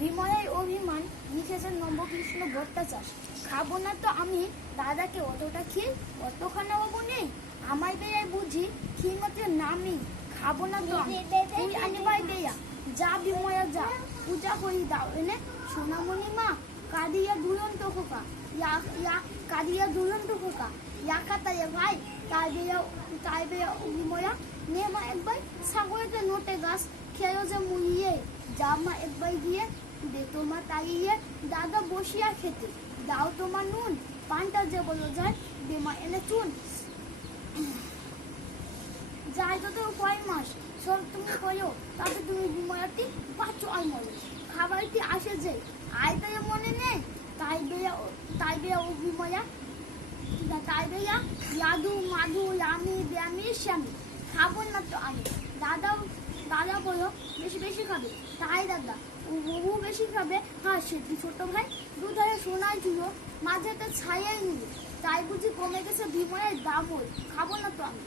বিমলের অভিমান লিখেছেন নবকৃষ্ণ ভট্টাচার্য। খাবো না তো আমি, দাদাকে অতটা খেয়ে অতখানা বাবু নেই। আমায় বেয়াই বুঝি খিমতে নামি, খাবো না তো আমি, তুই আনিবাই বেয়া। যা বিময়া যা, পূজা করি দাও এনে সোনামণি মা। কাঁদিয়া দুরন্ত খোকা, ইয়া কাঁদিয়া দুরন্ত খোকা, ইয়া কাতায় ভাই। তাই বেয়া বিময়া নে মা একবার সাগরেতে নোটে গাছ খেলো যে মুইয়ে। যা মা একবার গিয়ে দে তোমার তাইয়ে দাদা বসিয়া খেতে। দাও তোমার নুন, পানটা যে বলো যায় বেমা এনে চুন। যাই তো তো কয় মাস সব তুমি কয়ো, তাতে তুমি বিময়াটি বাচ্চো আর মরে। খাবারটি আসে যে আয় তাই মনে নেই। তাই বেয়া ও বিময়া, তাই বেয়া ইয়াদু মাধু লামি ব্যামি শ্যামি। খাবো না তো আমি, দাদা বলো বেশি বেশি খাবে। তাই দাদা ও বহু বেশি খাবে। হ্যাঁ সেটি ছোট ভাই দুধারে সোনার ঝুলো, মাঝেতে ছায়াই নিল। তাই বুঝি কমে গেছে বিময়ের দাম। খাবো না তো আমি।